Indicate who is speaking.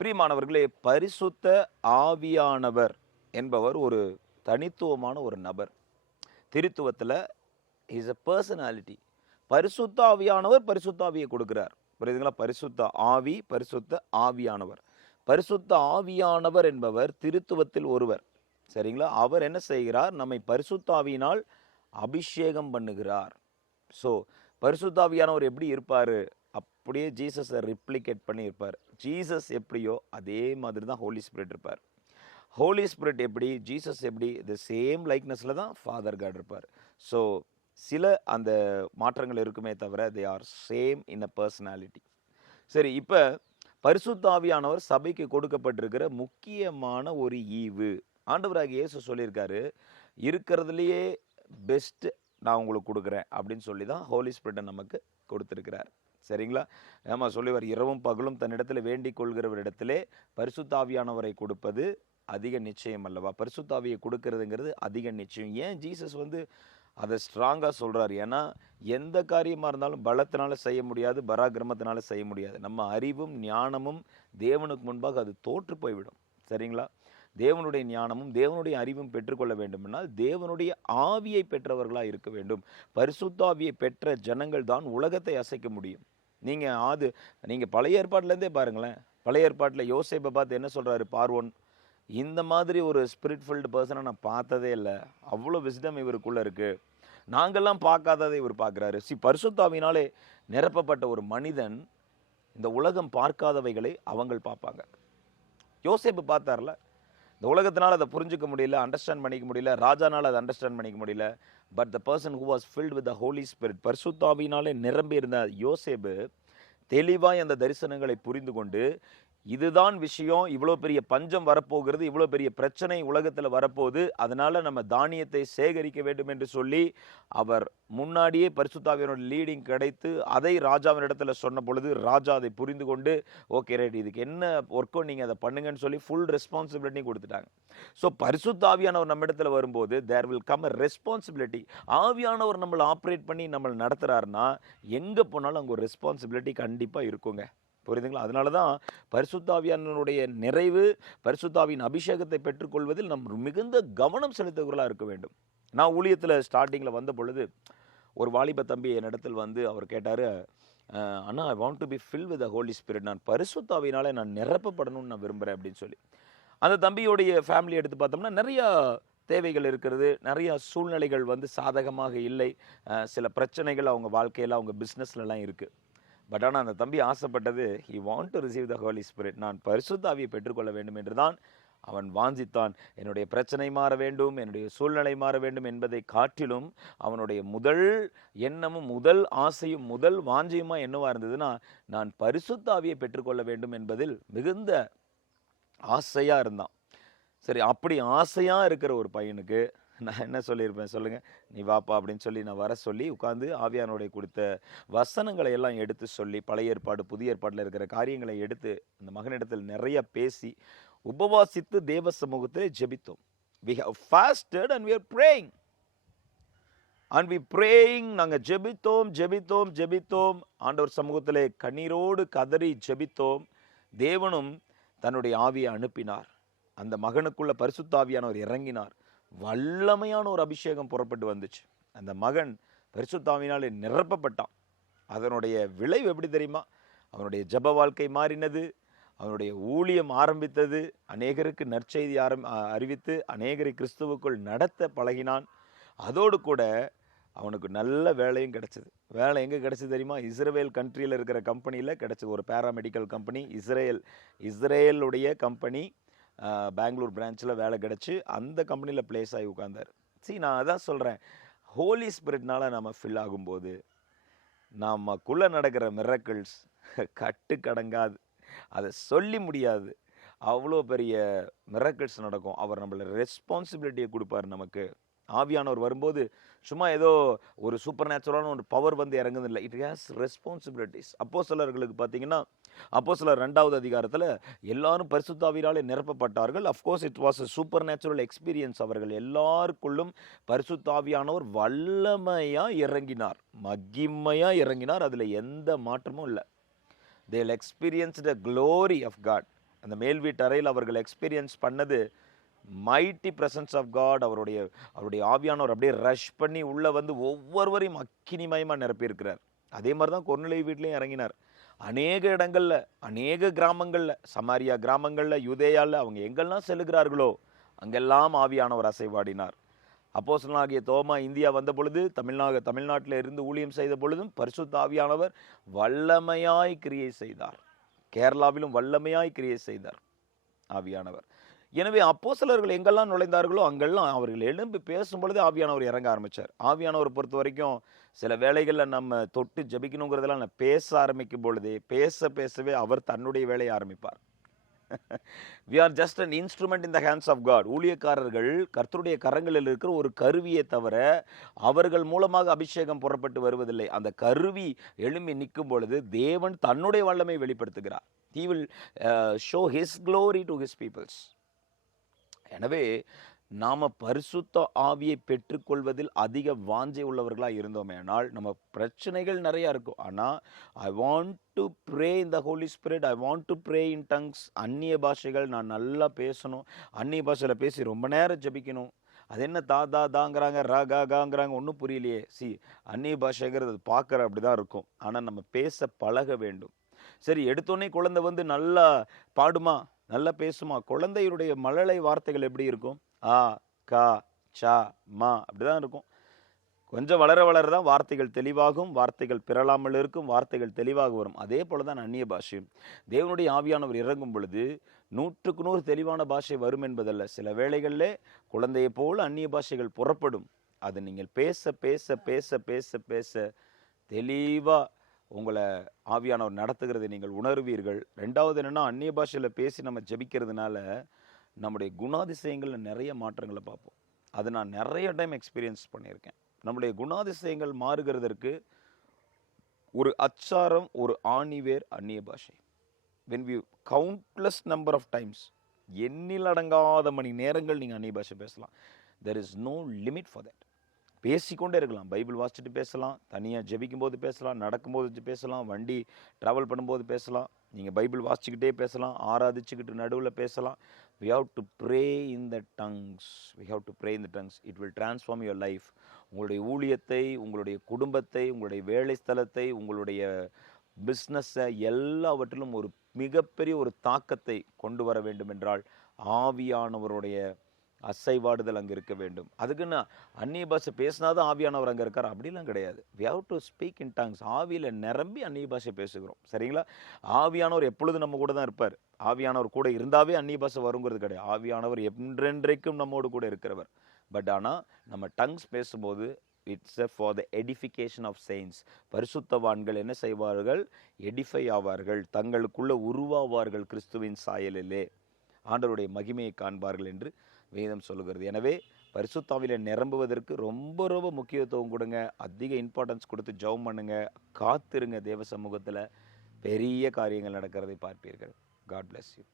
Speaker 1: பிரியமானவர்களே பரிசுத்த ஆவியானவர் என்பவர் ஒரு தனித்துவமான ஒரு நபர். திருத்துவத்தில் இஸ் அ பர்சனாலிட்டி பரிசுத்த ஆவியானவர் பரிசுத்த ஆவியை கொடுக்கிறார். புரியுதுங்களா? பரிசுத்த ஆவி பரிசுத்த ஆவியானவர். பரிசுத்த ஆவியானவர் என்பவர் திருத்துவத்தில் ஒருவர். சரிங்களா? அவர் என்ன செய்கிறார்? நம்மை பரிசுத்தாவியினால் அபிஷேகம் பண்ணுகிறார். ஸோ பரிசுத்தாவியானவர் எப்படி இருப்பார்? அப்படியே ஜீசஸை ரிப்ளிகேட் பண்ணியிருப்பார். ஜீசஸ் எப்படியோ அதே மாதிரி தான் ஹோலி ஸ்பிரிட் இருப்பார். ஹோலி ஸ்பிரிட் எப்படி ஜீசஸ் எப்படி த சேம் லைக்னஸில் தான் ஃபாதர் காட் இருப்பார். ஸோ சில அந்த மாற்றங்கள் இருக்குமே தவிர they are same in a personality சரி இப்போ பரிசுத்தாவியானவர் சபைக்கு கொடுக்கப்பட்டிருக்கிற முக்கியமான ஒரு ஈவு. ஆண்டவராக இயேசு சொல்லியிருக்காரு இருக்கிறதுலையே பெஸ்ட்டு நான் உங்களுக்கு கொடுக்குறேன் அப்படின்னு சொல்லி தான் ஹோலி ஸ்பிரிட்டை நமக்கு கொடுத்துருக்கிறார். சரிங்களா? ஏமா சொல்லிவர் இரவும் பகலும் தன்னிடத்தில் வேண்டிக் கொள்கிறவரிடத்திலே பரிசுத்தாவியானவரை கொடுப்பது அதிக நிச்சயம் அல்லவா? பரிசுத்தாவியை கொடுக்கறதுங்கிறது அதிக நிச்சயம். ஏன் ஜீசஸ் வந்து அதை ஸ்ட்ராங்காக சொல்கிறார் ஏன்னா எந்த காரியமாக இருந்தாலும் பலத்தினால செய்ய முடியாது பராக்கிரமத்தினால செய்ய முடியாது. நம்ம அறிவும் ஞானமும் தேவனுக்கு முன்பாக அது தோற்று போய்விடும். சரிங்களா? தேவனுடைய ஞானமும் தேவனுடைய அறிவும் பெற்றுக்கொள்ள வேண்டுமென்றால் தேவனுடைய ஆவியை பெற்றவர்களாக இருக்க வேண்டும். பரிசுத்தாவியை பெற்ற ஜனங்கள் தான் உலகத்தை அசைக்க முடியும். நீங்கள் ஆது நீங்கள் பழைய ஏற்பாட்டிலேருந்தே பாருங்களேன். பழைய ஏற்பாட்டில் யோசேப்பை பார்த்து என்ன சொல்கிறாரு பார்வோன்? இந்த மாதிரி ஒரு ஸ்பிரிட் ஃபில்டு பர்சனை நான் பார்த்ததே இல்லை. அவ்வளோ விஸ்டம் இவருக்குள்ளே இருக்குது நாங்கள்லாம் பார்க்காததை இவர் பார்க்குறாரு. சி பரிசுத்தாவினாலே நிரப்பப்பட்ட ஒரு மனிதன் இந்த உலகம் பார்க்காதவைகளை அவங்கள் பார்ப்பாங்க. யோசேப்பு பார்த்தார்ல? இந்த உலகத்தினால அதை புரிஞ்சிக்க முடியல அண்டர்ஸ்டாண்ட் பண்ணிக்க முடியல ராஜானால அதை அண்டர்ஸ்டாண்ட் பண்ணிக்க முடியல. But the person who was filled with the holy spirit பர்சுத்தாவினாலே நிரம்பி இருந்த யோசேபு தெளிவாய் அந்த தரிசனங்களை புரிந்து கொண்டு இதுதான் விஷயம். இவ்வளோ பெரிய பஞ்சம் வரப்போகிறது. இவ்வளோ பெரிய பிரச்சனை உலகத்தில் வரப்போகுது. அதனால் நம்ம தானியத்தை சேகரிக்க வேண்டும் என்று சொல்லி அவர் முன்னாடியே பரிசுத்தாவியனோட லீடிங் கிடைத்து அதை ராஜாவின் இடத்துல சொன்ன பொழுது ராஜா அதை புரிந்து கொண்டு ஓகே ரைட் இதுக்கு என்ன ஒர்க்கோ நீங்கள் அதை பண்ணுங்கன்னு சொல்லி ஃபுல் ரெஸ்பான்சிபிலிட்டி கொடுத்துட்டாங்க. ஸோ பரிசுத்தாவியானவர் நம்ம இடத்துல வரும்போது there will come a responsibility ஆவியானவர் நம்மளை ஆப்ரேட் பண்ணி நம்மளை நடத்துகிறாருன்னா எங்கே போனாலும் அங்கே ஒரு ரெஸ்பான்சிபிலிட்டி கண்டிப்பாக இருக்குங்க. புரியுதுங்களா? அதனால தான் பரிசுத்தாவியானுடைய நிறைவு பரிசுத்தாவின் அபிஷேகத்தை பெற்றுக்கொள்வதில் நம் மிகுந்த கவனம் செலுத்துகிறவர்களாக இருக்க வேண்டும். நான் ஊழியத்தில் ஸ்டார்டிங்கில் வந்த பொழுது ஒரு வாலிப தம்பி என்னிடத்தில் வந்து அவர் கேட்டார் அண்ணா I want to be fill with the holy spirit நான் பரிசுத்தாவினால் நான் நிரப்பப்படணும்னு நான் விரும்புகிறேன் அப்படின்னு சொல்லி. அந்த தம்பியோடைய ஃபேமிலி எடுத்து பார்த்தோம்னா நிறையா தேவைகள் இருக்கிறது. நிறையா சூழ்நிலைகள் வந்து சாதகமாக இல்லை. சில பிரச்சனைகள் அவங்க வாழ்க்கையில் அவங்க பிஸ்னஸ்லலாம் இருக்குது பட் ஆனால் அந்த தம்பி ஆசைப்பட்டது he want to receive the holy spirit நான் பரிசுத்தாவியை பெற்றுக்கொள்ள வேண்டும் என்று தான் அவன் வாஞ்சித்தான். என்னுடைய பிரச்சனை மாற வேண்டும் என்னுடைய சூழ்நிலை மாற வேண்டும் என்பதை காட்டிலும் அவனுடைய முதல் எண்ணமும் முதல் ஆசையும் முதல் வாஞ்சியுமா என்னவா இருந்ததுன்னா நான் பரிசுத்தாவியை பெற்றுக்கொள்ள வேண்டும் என்பதில் மிகுந்த ஆசையாக இருந்தான். சரி அப்படி ஆசையாக இருக்கிற ஒரு பையனுக்கு நான் என்ன சொல்லியிருப்பேன் சொல்லுங்கள் நீ வாப்பா அப்படின்னு சொல்லி நான் வர சொல்லி உட்காந்து ஆவியானுடைய கொடுத்த வசனங்களை எல்லாம் எடுத்து சொல்லி பழைய ஏற்பாடு புதிய ஏற்பாட்டில் இருக்கிற காரியங்களை எடுத்து அந்த மகனிடத்தில் நிறைய பேசி உபவாசித்து தேவ சமூகத்தில் ஜெபித்தோம். We have fasted and we are praying and we praying நாங்கள் ஜெபித்தோம் ஜெபித்தோம் ஜெபித்தோம். ஆண்டவர் சமூகத்திலே கண்ணீரோடு கதறி ஜெபித்தோம். தேவனும் தன்னுடைய ஆவியை அனுப்பினார். அந்த மகனுக்குள்ள பரிசுத்தாவியானவர் இறங்கினார். வல்லமையான ஒரு அபிஷேகம் புறப்பட்டு வந்துச்சு. அந்த மகன் பரிசுத்தாவினாலே நிரப்பப்பட்டான். அதனுடைய விளைவு எப்படி தெரியுமா? அவனுடைய ஜெப வாழ்க்கை மாறினது அவனுடைய ஊழியம் ஆரம்பித்தது அநேகருக்கு நற்செய்தி ஆரம் அறிவித்து அநேகரை கிறிஸ்துவுக்குள் நடத்த பழகினான். அதோடு கூட அவனுக்கு நல்ல வேலையும் கிடச்சிது. வேலை எங்கே கிடச்சிது தெரியுமா? இஸ்ரேல் கண்ட்ரியில் இருக்கிற கம்பெனியில் கிடச்சது. ஒரு பேராமெடிக்கல் கம்பெனி இஸ்ரேல் இஸ்ரேலுடைய கம்பெனி பெங்களூர் பிரான்ச்சில் வேலை கிடச்சி அந்த கம்பெனியில் ப்ளேஸ் ஆகி உட்காந்தார் see நான் அதான் சொல்கிறேன் ஹோலி ஸ்பிரிட்னால் நம்ம ஃபில் ஆகும்போது நமக்குள்ளே நடக்கிற மிரக்கிள்ஸ் கட்டுக்கடங்காது அதை சொல்லி முடியாது. அவ்வளோ பெரிய மிரக்கிள்ஸ் நடக்கும். அவர் நம்மள ரெஸ்பான்சிபிலிட்டியை கொடுப்பார் நமக்கு. ஆவியானவர் வரும்போது சும்மா ஏதோ ஒரு சூப்பர் நேச்சுரலான ஒரு பவர் வந்து இறங்குதில்லை இட் ஹேஸ் ரெஸ்பான்சிபிலிட்டிஸ் அப்போ சிலர்களுக்கு பார்த்தீங்கன்னா அப்போ சில ரெண்டாவது அதிகாரத்தில் எல்லாரும் பரிசுத்தாவிராலே நிரப்பப்பட்டார்கள். Of course it was a super natural experience அவர்கள் எல்லாருக்குள்ளும் பரிசுத்தாவியானவர் வல்லமையாக இறங்கினார். மகிமையாக இறங்கினார். அதில் எந்த மாற்றமும் இல்லை. They'll experience the glory of God அந்த மேல் வீட்டறையில் அவர்கள் எக்ஸ்பீரியன்ஸ் பண்ணது மைட்டி பிரசன்ஸ் ஆஃப் காட் அவருடைய அவருடைய ஆவியானவர் அப்படியே ரஷ் பண்ணி உள்ளே வந்து ஒவ்வொருவரையும் அக்கினிமயமாக நிரப்பியிருக்கிறார். அதே மாதிரி தான் கொர்நிலை வீட்லேயும் இறங்கினார். அநேக இடங்களில் அநேக கிராமங்களில் சமாரியா கிராமங்களில் யூதேயால அவங்க எங்கெல்லாம் செல்லுகிறார்களோ அங்கெல்லாம் ஆவியானவர் அசைவாடினார். அப்போசனாகிய தோமா இந்தியா வந்த பொழுது தமிழ்நாடு தமிழ்நாட்டில் இருந்து ஊழியம் செய்த பொழுதும் பரிசுத்த ஆவியானவர் வல்லமையாய் கிரியை செய்தார். கேரளாவிலும் வல்லமையாய் கிரியை செய்தார் ஆவியானவர். எனவே அப்போஸ்தலர்கள் எங்கெல்லாம் நுழைந்தார்களோ அங்கெல்லாம் அவர்கள் எழும்பி பேசும் பொழுது ஆவியானவர் இறங்க ஆரம்பிச்சார். ஆவியானவர் பொறுத்த வரைக்கும் சில வேலைகளில் நம்ம தொட்டு ஜபிக்கணுங்கிறதெல்லாம் நான் பேச ஆரம்பிக்கும் பொழுதே பேச பேசவே அவர் தன்னுடைய வேலையை ஆரம்பிப்பார். We are just an instrument in the hands of God ஊழியக்காரர்கள் கர்த்தருடைய கரங்களில் இருக்கிற ஒரு கருவியை தவிர அவர்கள் மூலமாக அபிஷேகம் புறப்பட்டு வருவதில்லை. அந்த கருவி எழும்பி நிற்கும் பொழுது தேவன் தன்னுடைய வல்லமை வெளிப்படுத்துகிறார். He will show his glory to his peoples எனவே நாம் பரிசுத்த ஆவியை பெற்றுக்கொள்வதில் அதிக வாஞ்சை உள்ளவர்களாக இருந்தோமேனால் நம்ம பிரச்சனைகள் நிறையா இருக்கும். ஆனால் I want to pray in the holy spirit I want to pray in tongues அந்நிய பாஷைகள் நான் நல்லா பேசணும். அந்நிய பாஷையில் பேசி ரொம்ப நேரம் ஜெபிக்கணும். அது என்ன தா தா தாங்கிறாங்க ரா கா காங்கிறாங்க ஒன்றும் புரியலையே. சி அந்நிய பாஷைங்கிறது அது பார்க்குற அப்படி தான் இருக்கும். ஆனால் நம்ம பேச பழக வேண்டும். சரி எடுத்தோடனே குழந்தை வந்து நல்லா பாடுமா? நல்லா பேசுமா? குழந்தையுடைய மழலை வார்த்தைகள் எப்படி இருக்கும்? ஆ கா சா மா அப்படிதான் இருக்கும். கொஞ்சம் வளர வளர தான் வார்த்தைகள் தெளிவாகும் வார்த்தைகள் பிறளாமல் இருக்கும் வார்த்தைகள் தெளிவாக வரும். அதே போல தான் அந்நிய பாஷையும். தேவனுடைய ஆவியானவர் இறங்கும் பொழுது நூற்றுக்கு நூறு தெளிவான பாஷை வரும் என்பதல்ல. சில வேளைகளிலே குழந்தையை போல் அந்நிய பாஷைகள் புறப்படும். அது நீங்கள் பேச பேச பேச பேச பேச தெளிவாக உங்களை ஆவியானவர் நடத்துகிறதை நீங்கள் உணர்வீர்கள். ரெண்டாவது என்னென்னா அந்நிய பாஷையில் பேசி நம்ம ஜெபிக்கிறதுனால நம்முடைய குணாதிசயங்களில் நிறைய மாற்றங்களை பார்ப்போம். அதை நான் நிறைய டைம் எக்ஸ்பீரியன்ஸ் பண்ணியிருக்கேன். நம்முடைய குணாதிசயங்கள் மாறுகிறதற்கு ஒரு அச்சாரம் ஒரு ஆணிவேர் அந்நிய பாஷை. When we countless number of times எண்ணில் அடங்காத மணி நேரங்கள் நீங்கள் அந்நிய பாஷை பேசலாம். There is no limit for that பேசிக்கொண்டே இருக்கலாம். பைபிள் வாசிச்சுட்டு பேசலாம் தனியாக ஜெபிக்கும் போது பேசலாம் நடக்கும்போது பேசலாம் வண்டி ட்ராவல் பண்ணும்போது பேசலாம் நீங்கள் பைபிள் வாசிச்சுக்கிட்டே பேசலாம் ஆராதிச்சுக்கிட்டு நடுவில் பேசலாம். We have to pray in the tongues we have to pray in the tongues it will transform your life உங்களுடைய ஊழியத்தை உங்களுடைய குடும்பத்தை உங்களுடைய வேலை ஸ்தலத்தை உங்களுடைய பிஸ்னஸை எல்லாவற்றிலும் ஒரு மிகப்பெரிய ஒரு தாக்கத்தை கொண்டு வர வேண்டும் என்றால் ஆவியானவருடைய அசைவாடுதல் அங்கே இருக்க வேண்டும். அதுக்குன்னு அந்நிய பாஷை பேசினாதான் ஆவியானவர் அங்கே இருக்கார். அப்படிலாம் கிடையாது. We have to speak in tongues ஆவியில் நிரம்பி அந்நிய பாஷை பேசுகிறோம். சரிங்களா? ஆவியானவர் எப்பொழுது நம்ம கூட தான் இருப்பார். ஆவியானவர் கூட இருந்தாவே அந்நிய பாஷை வருங்கிறது கிடையாது. ஆவியானவர் என்றென்றைக்கும் நம்மோடு கூட இருக்கிறவர். பட் ஆனால் நம்ம டங்ஸ் பேசும்போது it's for the edification of science பரிசுத்தவான்கள் என்ன செய்வார்கள்? எடிஃபை ஆவார்கள். தங்களுக்குள்ள உருவாவார்கள் கிறிஸ்துவின் சாயலிலே. ஆண்டவருடைய மகிமையை காண்பார்கள் என்று வேதம் சொல்லுகிறது. எனவே பரிசுத்தாவில நிரம்புவதற்கு ரொம்ப ரொம்ப முக்கியத்துவம் கொடுங்க. அதிக இம்பார்ட்டன்ஸ் கொடுத்து ஜெபம் பண்ணுங்க. காத்திருங்க தேவ சமூகத்தில். பெரிய காரியங்கள் நடக்கிறதை பார்ப்பீர்கள். God bless you